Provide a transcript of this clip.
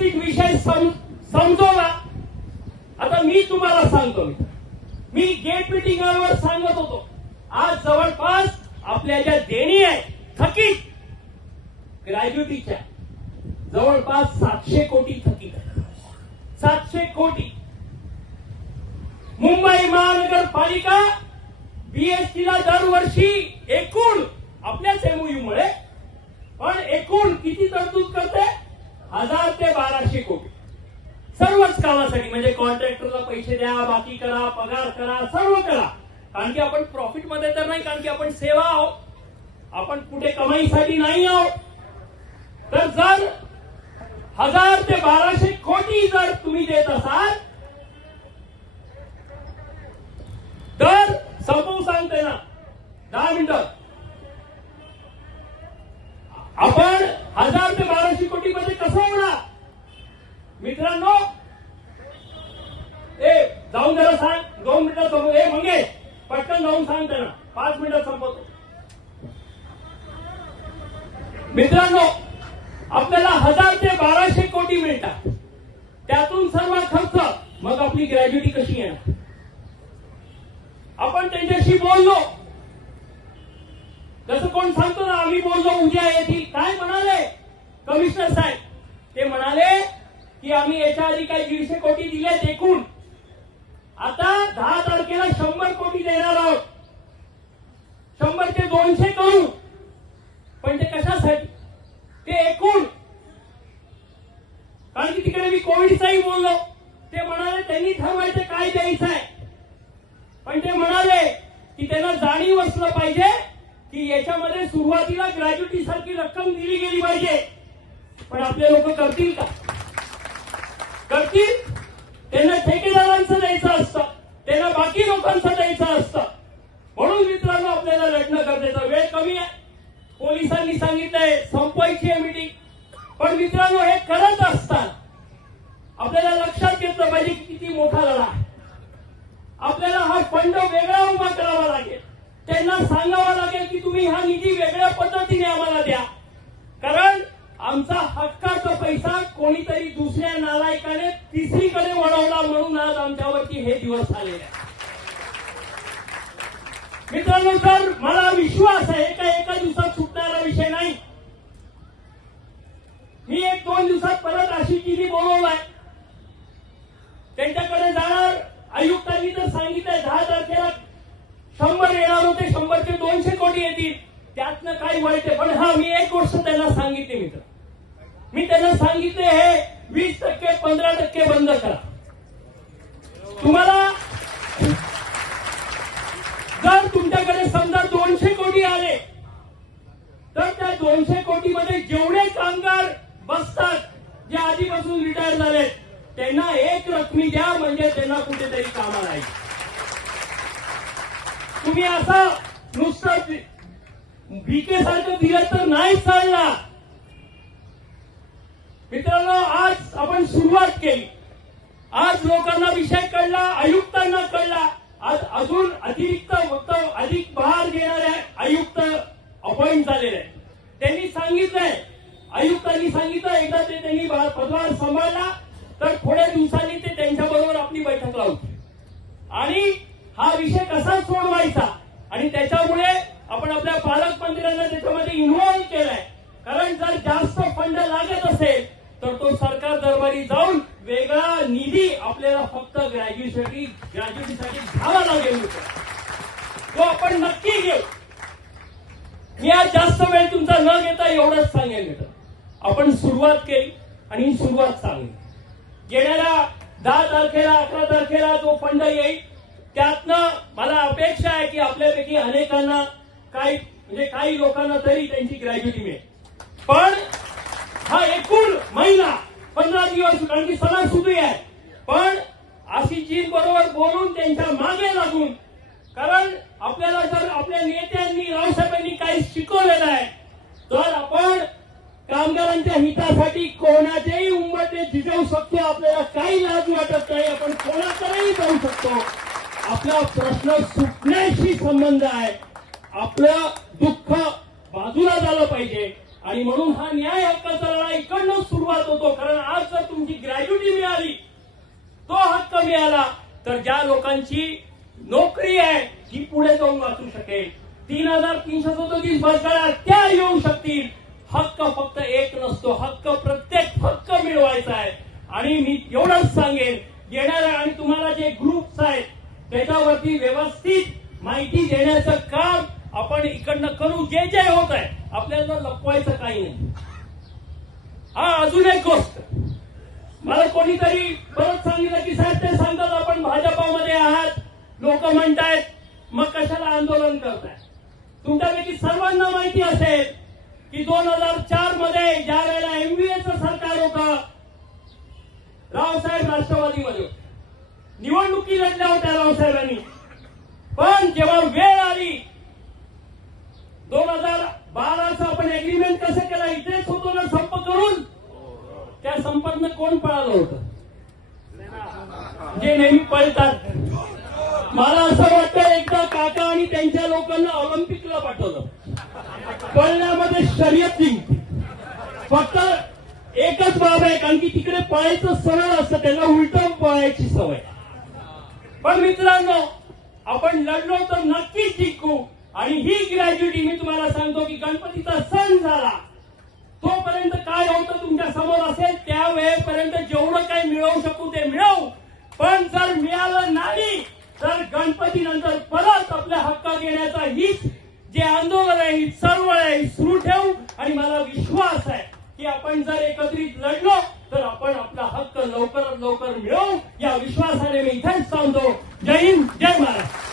व्यवस्थित विषय समजवला. आता मी तुम्हाला सांगतो मी मी गेट मिटिंगावर सांगत होतो. आज जवळपास आपल्या ज्या देणी आहे थकीत ग्रॅज्युटीच्या जवळपास सातशे कोटी थकीत आहे सातशे कोटी. मुंबई महानगरपालिका बीएसटीला दरवर्षी एकूण आपल्याच एमओयू मुळे पण एकूण किती तरतूद करते? हजार ते बाराशे कोटी. सर्वच कामासाठी म्हणजे कॉन्ट्रॅक्टरला पैसे द्या बाकी करा पगार करा सर्व करा. कारण की आपण प्रॉफिटमध्ये तर नाही कारण की आपण सेवा आहोत. आपण कुठे कमाईसाठी नाही आहोत. तर जर हजार ते बाराशे कोटी जर तुम्ही देत असाल तर संपवून सांगते ना दहा मिनिटं. आपण हजार ते बाराशे कोटी मध्ये कसं होणार मित्रांनो ए जाऊन जरा सांग. दोन मिनिटात संपव ए मंगेश पटकन जाऊन सांग त्यांना पाच मिनिटात संपवतो मित्रांनो आपल्याला हजार ते बाराशे कोटी मिळतात. त्यातून सर्व खर्च मग आपली ग्रॅज्युटी कशी येणार? आपण त्यांच्याशी बोललो. जसं कोण सांगतो ना आम्ही बोललो उद्या येतील. काय म्हणाले? कमिशनर साहेब ते म्हणाले की आम्ही याच्या आधी काही दीडशे कोटी दिले एकूण आता दहा तारखेला शंभर कोटी देणार आहोत. शंभर ते दोनशे करू. पण ते कशासाठी? ते एकूण. कारण की तिकडे मी कोविडचाही बोललो. ते म्हणाले त्यांनी ठरवायचं काय द्यायचं आहे? पण ते म्हणाले की त्यांना जाणीव असलं पाहिजे की याच्यामध्ये सुरुवातीला ग्रॅज्युटी सारखी रक्कम दिली गेली पाहिजे. पण आपले लोक करतील का करतील त्यांना ठेकेदारांचं द्यायचं असतं त्यांना बाकी लोकांचं द्यायचं असतं म्हणून मित्रांनो आपल्याला लढणं गरजेचं वेळ कमी आहे पोलिसांनी सांगितलंय संपवायची आहे मीटिंग पण मित्रांनो हे करत असतात आपल्याला लक्षात घेतलं पाहिजे किती मोठा लढा आहे. आपल्याला हा फंड वेगळा उभा करावा लागेल. त्यांना सांगावं लागेल की तुम्ही हा निधी वेगळ्या पद्धतीने आम्हाला द्या. कारण आमचा हक्काचा पैसा कोणीतरी दुसऱ्या नालायकाने तिसरीकडे वळवला म्हणून आज आमच्यावरती हे दिवस आले मित्रांनो सर मला विश्वास आहे एका एका दिवसात सुटणारा विषय नाही मी एक दोन दिवसात परत आशिकीने बोलवलाय त्यांच्याकडे जाणार आयुक्तांनी तर सांगितलंय दहा तारखेला शंभर येणार होते शंभर ते दोनशे कोटी येतील त्यातनं काही आहे? पण हा मी एक गोष्ट त्यांना सांगितली मित्र. मी त्यांना सांगितले हे वीस टक्के पंधरा टक्के बंद करा. तुम्हाला जर तुमच्याकडे समजा दोनशे कोटी आले तर त्या दोनशे कोटीमध्ये जेवढे कामगार बसतात जे आधीपासून रिटायर झाले त्यांना एक रकमी द्या म्हणजे त्यांना कुठेतरी कामाला येईल. तुम्ही असं नुसतं बीके सारखं दिलं तर नाही चालणार. मित्रांनो आज आपण सुरुवात केली. आज लोकांना विषय कळला आयुक्तांना कळला. आज अजून अतिरिक्त अधिक भार घेणारे आयुक्त अपॉइंट झालेले आहेत. त्यांनी सांगितलंय आयुक्तांनी सांगितलं एकदा ते त्यांनी पदभार सांभाळला तर थोड्या दिवसांनी ते त्यांच्याबरोबर आपली बैठक लावतील आणि हा विषय कसा सोडवायचा आणि त्याच्यामुळे आपण आपल्या पालकमंत्र्यांना त्याच्यामध्ये इन्व्हॉल्व केलाय कारण जर जास्त फंड लागत असेल तर तो सरकार दरबारी जाऊन वेगळा निधी आपल्याला ग्रॅज्युएशनसाठी ग्रॅज्युएटीसाठी घ्यावा लागेल तो आपण नक्की घेऊ. मी आज जास्त वेळ तुमचा न घेता एवढंच सांगेल मित्र. आपण सुरुवात केली आणि ही सुरुवात चांगली. येणाऱ्या दहा तारखेला अकरा तारखेला जो फंड येईल त्यातनं मला अपेक्षा आहे की आपल्यापैकी अनेकांना काही म्हणजे काही लोकांना तरी त्यांची ग्रॅज्युटी मिळेल. पण हा एकूण महिना पंधरा दिवस कारण की सुरू आहे. पण अशी चीन बरोबर बोलून त्यांच्या मागे लागून कारण आपल्याला जर आपल्या नेत्यांनी रावसाहेबांनी काही शिकवलेलं आहे तर आपण कामगारांच्या हितासाठी कोणाच्याही उंबरते झिजवू शकतो आपल्याला काही लाज वाटत नाही आपण कोणाकडेही जाऊ शकतो. आपला प्रश्न सुटण्याशी संबंध आहे. आपलं दुःख बाजूला झालं पाहिजे. आणि म्हणून हा न्याय हक्काचा लढा इकडनं सुरुवात होतो कारण आज जर तुमची ग्रॅज्युटी मिळाली तो हक्क मिळाला तर ज्या लोकांची नोकरी आहे ती पुढे जाऊन वाचू शकेल. तीन हजार तीनशे सदोतीस बसगाड्या त्या येऊ शकतील. हक्क फक्त एक नसतो. हक्क प्रत्येक हक्क मिळवायचा आहे. आणि मी एवढंच सांगेन येणाऱ्या आणि तुम्हाला जे ग्रुप्स आहेत त्याच्यावरती व्यवस्थित माहिती देण्याचं काम आपण इकडनं करू. जे जे होत आहे आपल्याला लपवायचं काही नाही. हा अजून एक गोष्ट. मला कोणीतरी परत सांगितलं की साहेब ते सांगतात आपण भाजपामध्ये आहात. लोक म्हणतायत मग कशाला आंदोलन करताय? तुमच्यापैकी सर्वांना माहिती असेल की दोन हजार चारमध्ये ज्या वेळेला एमबीएचं सरकार होतं रावसाहेब राष्ट्रवादीमध्ये निवडणुकी लढल्या होत्या रावसाहेबांनी. पण जेव्हा वेळ आली दोन हजार बाराचं आपण एग्रीमेंट कसं केलं इथेच होतो ना संप करून? त्या संपातनं कोण पळालं होतं? जे नेहमी पळतात. मला असं वाटतं एकदा काका आणि त्यांच्या लोकांना ऑलिम्पिकला पाठवलं. पळण्यामध्ये शर्यत जिंकली. फक्त एकच बाब आहे कारण की तिकडे पळायचं सरळ असतं त्यांना उलट पळायची सवय. पण मित्रांनो आपण लढलो तर नक्कीच जिंकू. आणि ही ग्रॅज्युटी मी तुम्हाला सांगतो की गणपतीचा सण झाला. तोपर्यंत काय होतं तुमच्यासमोर असेल त्या वेळेपर्यंत जेवढं काही मिळवू शकू ते मिळवू. पण जर मिळालं नाही तर गणपती नंतर परत आपल्या हक्क घेण्याचा हीच जे आंदोलन आहे ही चळवळ आहे ही सुरू ठेवू. आणि मला विश्वास आहे की आपण जर एकत्रित लढलो तर आपण आपला हक्क लवकरात लवकर मिळवू. या विश्वासाने मी इथेच थांबतो. जय हिंद जय महाराष्ट्र.